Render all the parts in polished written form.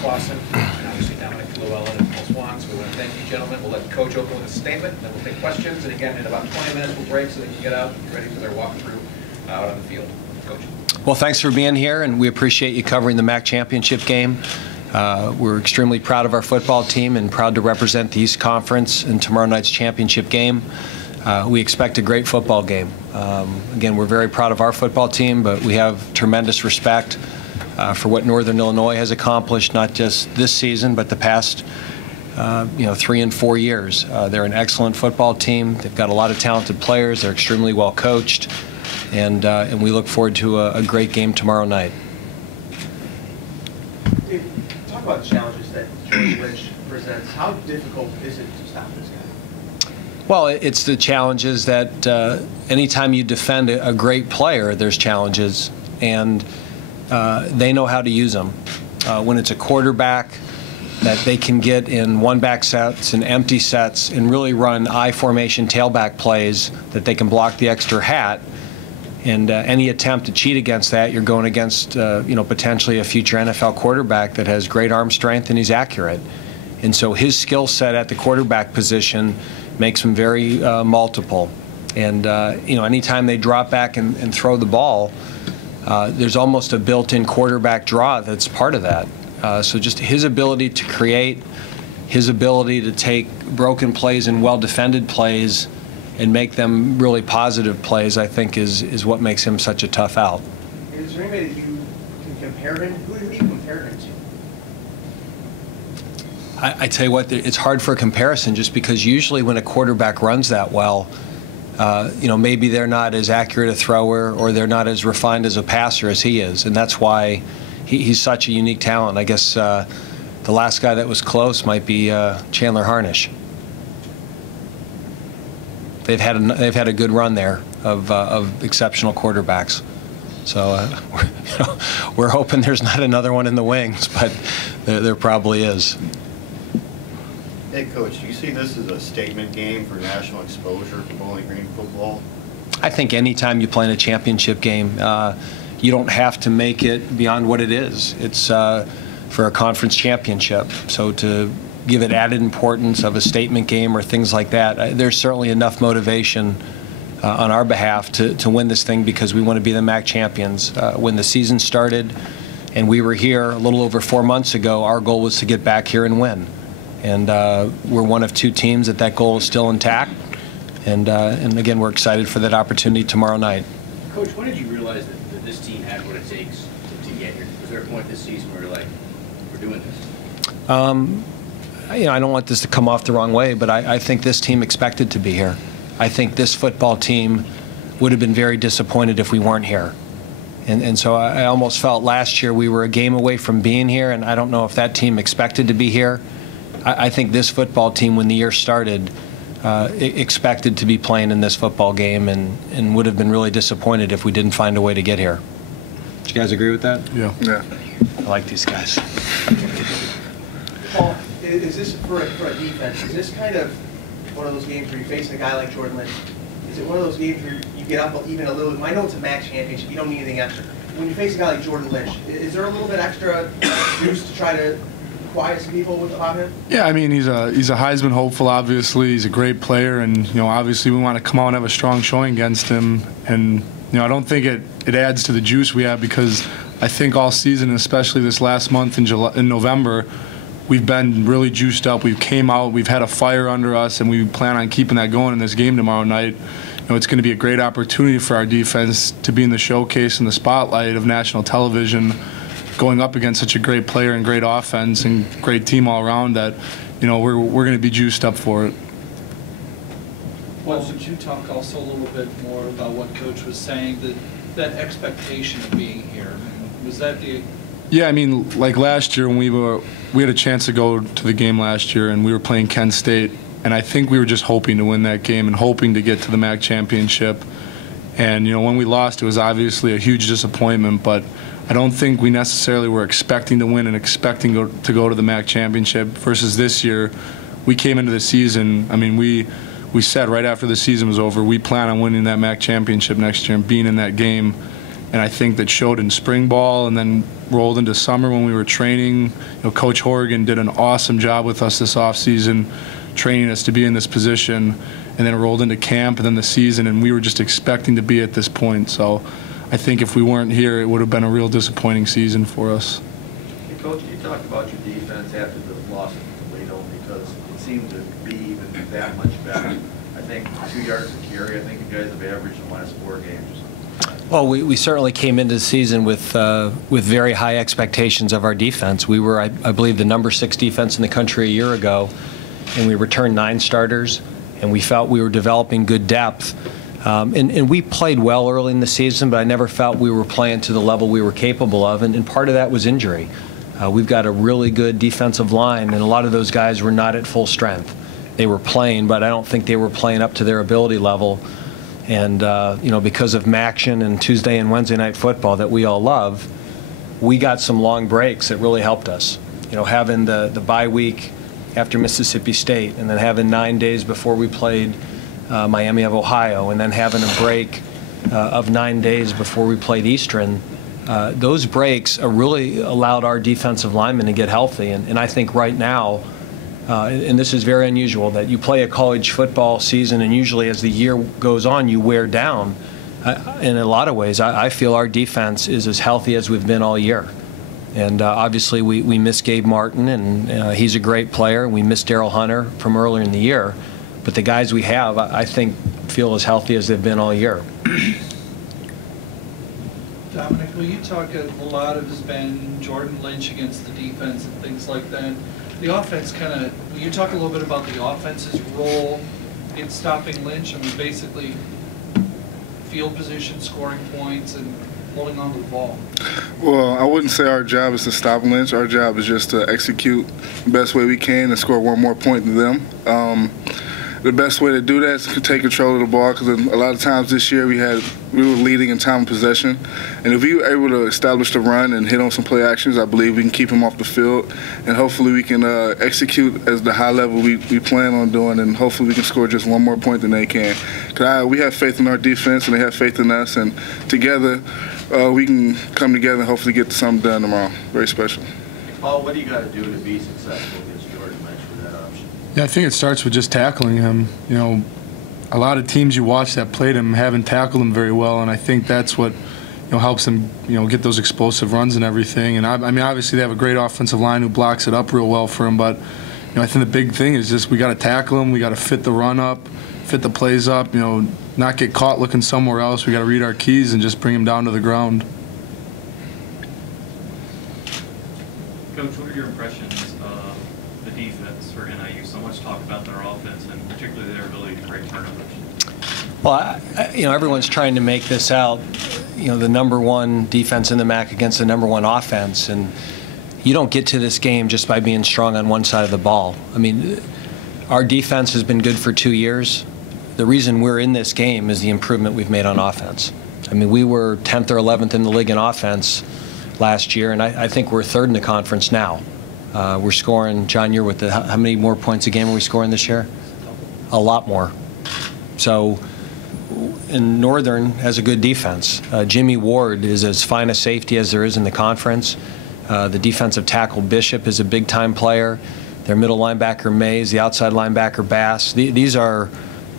Clawson, and obviously Dominic, Flewellyn, and Swan. So we want to thank you, gentlemen. We'll let the coach open with a statement, and then we'll take questions. And again, in about 20 minutes, we'll break so they can get out and get ready for their walkthrough out on the field. Coach. Well, thanks for being here, and we appreciate you covering the MAC championship game. We're extremely proud of our football team and proud to represent the East Conference in tomorrow night's championship game. We expect a great football game. Again, we're very proud of our football team, but we have tremendous respect for what Northern Illinois has accomplished, not just this season, but the past 3 and 4 years. They're an excellent football team. They've got a lot of talented players. They're extremely well coached, and we look forward to a great game tomorrow night. Dave, talk about the challenges that George Lynch presents. How difficult is it to stop this guy? Well, it's the challenges that anytime you defend a great player, there's challenges, and they know how to use them. When it's a quarterback that they can get in one-back sets and empty sets and really run I formation tailback plays that they can block the extra hat, and any attempt to cheat against that, you're going against potentially a future NFL quarterback that has great arm strength and he's accurate. And so his skill set at the quarterback position makes him very multiple. And anytime they drop back and throw the ball, there's almost a built-in quarterback draw that's part of that. So just his ability to create, his ability to take broken plays and well-defended plays and make them really positive plays, I think is what makes him such a tough out. Is there anybody that you can compare him? Who do you compare him to? I tell you what, it's hard for a comparison just because usually when a quarterback runs that well, maybe they're not as accurate a thrower or they're not as refined as a passer as he is, and that's why he's such a unique talent. I guess the last guy that was close might be Chandler Harnish. They've had a good run there of exceptional quarterbacks. So we're hoping there's not another one in the wings, but there probably is. Hey, Coach, do you see this as a statement game for national exposure for Bowling Green football? I think anytime you play in a championship game, you don't have to make it beyond what it is. It's for a conference championship. So to give it added importance of a statement game or things like that, there's certainly enough motivation on our behalf to win this thing because we want to be the MAC champions. When the season started and we were here a little over 4 months ago, our goal was to get back here and win. And we're one of 2 teams that goal is still intact. And again, we're excited for that opportunity tomorrow night. Coach, when did you realize that this team had what it takes to get here? Was there a point this season where you're like, we're doing this? I don't want this to come off the wrong way, but I think this team expected to be here. I think this football team would have been very disappointed if we weren't here. And so I almost felt last year we were a game away from being here, and I don't know if that team expected to be here. I think this football team, when the year started, expected to be playing in this football game and would have been really disappointed if we didn't find a way to get here. Do you guys agree with that? Yeah. I like these guys. Paul, is this for a defense? Is this kind of one of those games where you're facing a guy like Jordan Lynch? Is it one of those games where you get up even a little? I know it's a MAC championship. You don't need anything extra. When you face a guy like Jordan Lynch, is there a little bit extra juice to try to quiet some people about him? Yeah, I mean, he's a Heisman hopeful, obviously. He's a great player, and, obviously we want to come out and have a strong showing against him. And, I don't think it adds to the juice we have because I think all season, especially this last month in November, we've been really juiced up. We've came out, we've had a fire under us, and we plan on keeping that going in this game tomorrow night. It's going to be a great opportunity for our defense to be in the showcase and the spotlight of national television, going up against such a great player and great offense and great team all around that, we're going to be juiced up for it. Well, would you talk also a little bit more about what Coach was saying, that expectation of being here? Was that the... Yeah, I mean, like last year when we had a chance to go to the game last year and we were playing Kent State, and I think we were just hoping to win that game and hoping to get to the MAC championship. And, when we lost, it was obviously a huge disappointment, but I don't think we necessarily were expecting to win and expecting to go to the MAC championship versus this year. We came into the season, I mean, we said right after the season was over, we plan on winning that MAC championship next year and being in that game. and I think that showed in spring ball and then rolled into summer when we were training. Coach Horgan did an awesome job with us this offseason, training us to be in this position, and then it rolled into camp and then the season, and we were just expecting to be at this point. So I think if we weren't here, it would have been a real disappointing season for us. Hey, Coach, you talked about your defense after the loss of Toledo because it seemed to be even that much better. I think 2 yards a carry, I think you guys have averaged in the last 4 games. Well, we certainly came into the season with very high expectations of our defense. We were, I believe, the number 6 defense in the country a year ago, and we returned 9 starters, and we felt we were developing good depth. And we played well early in the season, but I never felt we were playing to the level we were capable of, and part of that was injury. We've got a really good defensive line, and a lot of those guys were not at full strength. They were playing, but I don't think they were playing up to their ability level. And, because of Maction and Tuesday and Wednesday night football that we all love, we got some long breaks that really helped us. Having the bye week after Mississippi State, and then having 9 days before we played Miami of Ohio, and then having a break of 9 days before we played Eastern. Those breaks really allowed our defensive linemen to get healthy. And I think right now, and this is very unusual, that you play a college football season and usually as the year goes on you wear down. In a lot of ways, I feel our defense is as healthy as we've been all year. And obviously we miss Gabe Martin, and he's a great player. We miss Daryl Hunter from earlier in the year. But the guys we have, I think, feel as healthy as they've been all year. Dominic, will you talk a lot of has been Jordan Lynch against the defense and things like that. The offense will you talk a little bit about the offense's role in stopping Lynch? I mean, basically field position, scoring points, and holding on to the ball. Well, I wouldn't say our job is to stop Lynch. Our job is just to execute the best way we can and score one more point than them. The best way to do that is to take control of the ball, because a lot of times this year we were leading in time of possession. And if we were able to establish the run and hit on some play actions, I believe we can keep him off the field. And hopefully we can execute as the high level we plan on doing, and hopefully we can score just one more point than they can. Because we have faith in our defense and they have faith in us, and together we can come together and hopefully get something done tomorrow. Very special. Paul, what do you got to do to be successful against Jordan Lynch for that option? Yeah, I think it starts with just tackling him. A lot of teams you watch that played him haven't tackled him very well, and I think that's what helps him get those explosive runs and everything. And I mean, obviously they have a great offensive line who blocks it up real well for him, but I think the big thing is just we got to tackle him. We got to fit the run up, fit the plays up. Not get caught looking somewhere else. We got to read our keys and just bring him down to the ground. Coach, what are your impressions of the defense for NIU? So much talk about their offense and particularly their ability to create turnovers. Well, everyone's trying to make this out, the #1 defense in the MAC against the #1 offense, and you don't get to this game just by being strong on one side of the ball. I mean, our defense has been good for 2 years. The reason we're in this game is the improvement we've made on offense. I mean, we were 10th or 11th in the league in offense last year, and I think we're 3rd in the conference now. We're scoring, John, you're with how many more points a game are we scoring this year? A lot more. So, and Northern has a good defense. Jimmy Ward is as fine a safety as there is in the conference. The defensive tackle Bishop is a big-time player. Their middle linebacker Mays, the outside linebacker Bass. These are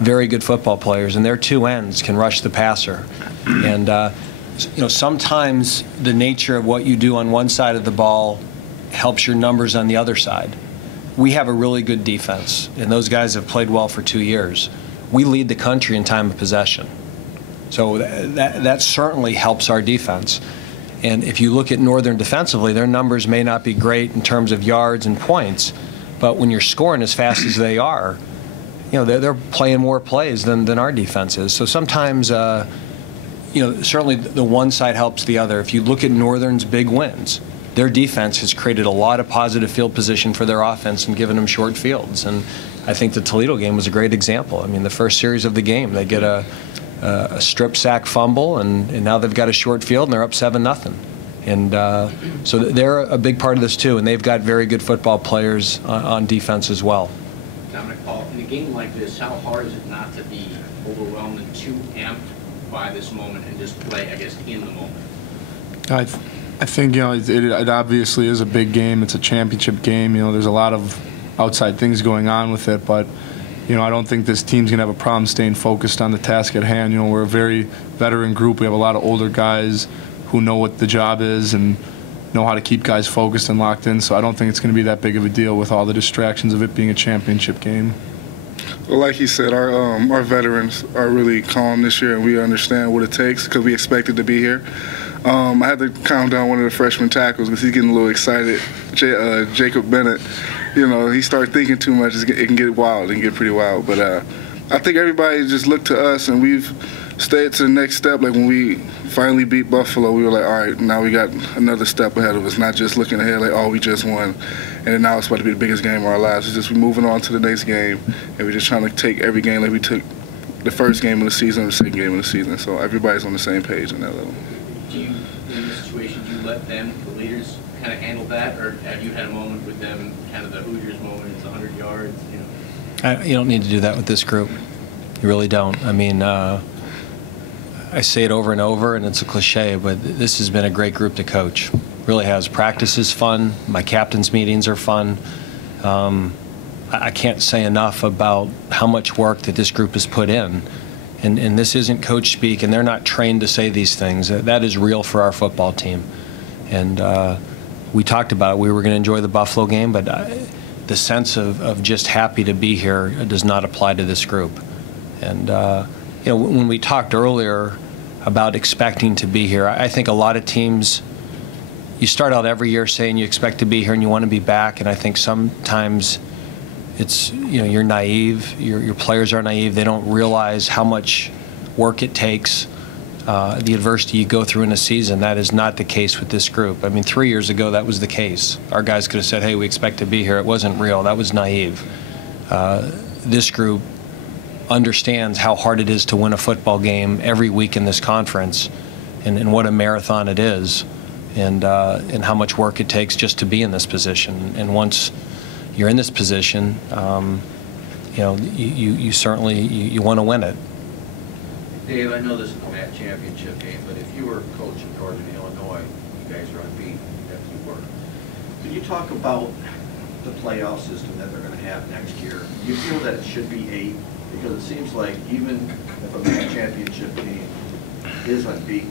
very good football players, and their 2 ends can rush the passer. And sometimes the nature of what you do on one side of the ball helps your numbers on the other side. We have a really good defense, and those guys have played well for 2 years. We lead the country in time of possession. So that certainly helps our defense. And if you look at Northern defensively, their numbers may not be great in terms of yards and points, but when you're scoring as fast as they are, they're playing more plays than our defense is. So sometimes, certainly the one side helps the other. If you look at Northern's big wins, their defense has created a lot of positive field position for their offense and given them short fields. And I think the Toledo game was a great example. I mean, the first series of the game, they get a strip sack fumble, and now they've got a short field, and they're up 7-0. And so they're a big part of this, too, and they've got very good football players on defense as well. Dominic, Paul, in a game like this, how hard is it not to be overwhelmed and too amped by this moment and just play, I guess, in the moment? I think, it obviously is a big game. It's a championship game. There's a lot of outside things going on with it, but I don't think this team's going to have a problem staying focused on the task at hand. We're a very veteran group. We have a lot of older guys who know what the job is and know how to keep guys focused and locked in, so I don't think it's going to be that big of a deal with all the distractions of it being a championship game. Well, like he said, our veterans are really calm this year, and we understand what it takes because we expected to be here. I had to calm down one of the freshman tackles because he's getting a little excited. Jacob Bennett, he started thinking too much. It can get wild. It can get pretty wild. But I think everybody just looked to us, and we've stayed to the next step. Like when we finally beat Buffalo, we were like, all right, now we got another step ahead of us, not just looking ahead like, oh, we just won. And then now it's about to be the biggest game of our lives. It's just we're moving on to the next game, and we're just trying to take every game like we took the first game of the season or the second game of the season. So everybody's on the same page on that level. Do you, in this situation, do you let them, the leaders, kind of handle that, or have you had a moment with them, kind of the Hoosiers moment, it's 100 yards, You don't need to do that with this group. You really don't. I mean, I say it over and over, and it's a cliche, but this has been a great group to coach. Really has. Practice is fun. My captain's meetings are fun. I can't say enough about how much work that this group has put in. And this isn't coach speak, and they're not trained to say these things. That is real for our football team. And we talked about it. We were going to enjoy the Buffalo game, but the sense of just happy to be here does not apply to this group. And when we talked earlier about expecting to be here, I think a lot of teams, you start out every year saying you expect to be here and you want to be back, and I think sometimes it's, you're naive, your players are naive, they don't realize how much work it takes, the adversity you go through in a season. That is not the case with this group. I mean, 3 years ago that was the case. Our guys could have said, hey, we expect to be here. It wasn't real. That was naive. This group understands how hard it is to win a football game every week in this conference, and what a marathon it is, and how much work it takes just to be in this position. And once you're in this position, you certainly you want to win it. Dave, I know this is a MAC championship game, but if you were coaching Northern Illinois, you guys are unbeaten, if you were. Could you talk about the playoff system that they're going to have next year? Do you feel that it should be 8? Because it seems like even if a MAC championship team is unbeaten,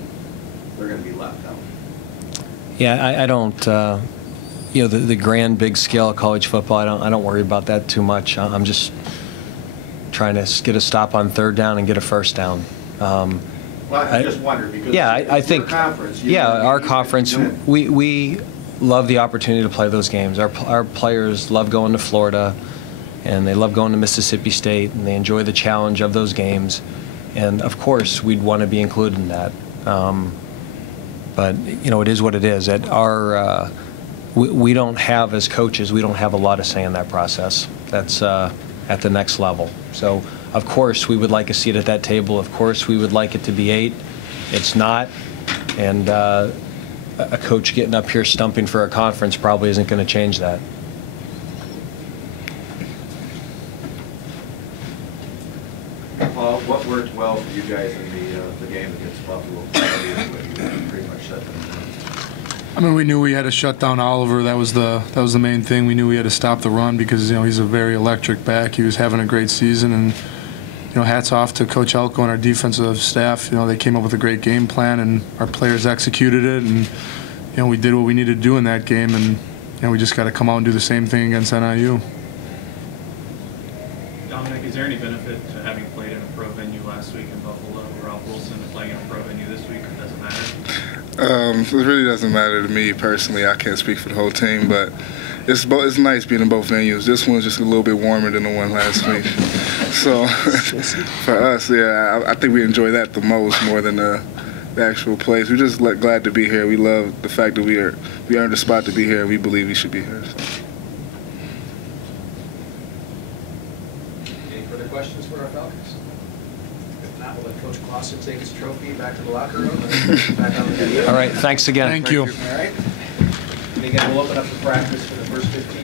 they're going to be left out. Yeah, I don't. The grand big scale of college football, I don't worry about that too much. I'm just trying to get a stop on third down and get a first down. Well, I just wondered because I think conference. Our conference, we love the opportunity to play those games. Our players love going to Florida, and they love going to Mississippi State, and they enjoy the challenge of those games. And of course, we'd want to be included in that. But it is what it is. At our we don't have, as coaches, we don't have a lot of say in that process. That's at the next level. So, of course, we would like a seat at that table. Of course, we would like it to be 8. It's not. And a coach getting up here stumping for a conference probably isn't going to change that. Paul, what worked well for you guys in the game against Buffalo? You pretty much shut them down. I mean, we knew we had to shut down Oliver. That was the main thing. We knew we had to stop the run because he's a very electric back. He was having a great season, and hats off to Coach Elko and our defensive staff. They came up with a great game plan, and our players executed it, and we did what we needed to do in that game, and we just got to come out and do the same thing against NIU. Dominic, is there any benefit to having played in a pro venue last week in Buffalo, Ralph Wilson, to playing in a pro venue this week, or does it matter? It really doesn't matter to me personally. I can't speak for the whole team, but it's nice being in both venues. This one's just a little bit warmer than the one last week. So for us, I think we enjoy that the most more than the actual place. We're just glad to be here. We love the fact that we earned a spot to be here, and we believe we should be here. Any further questions for our Falcons? If not, we'll let Coach Clawson take his trophy back to the locker room and back on the video. All right, thanks again. Thank you. All right. And again, we'll open up the practice for the first 15.